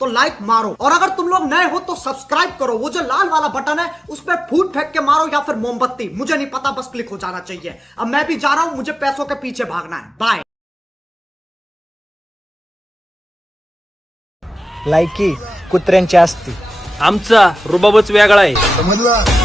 तो लाइक मारो, और अगर तुम लोग नए हो तो सब्सक्राइब करो। वो जो लाल वाला बटन है उस पर फूट फेंक के मारो या फिर मोमबत्ती, मुझे नहीं पता, बस क्लिक हो जाना चाहिए। अब मैं भी जा रहा हूं, मुझे पैसों के पीछे भागना है। बाय। लायकी कुत्र्यांची असती, आमचा रुबाबच वेगळा आहे. समजला?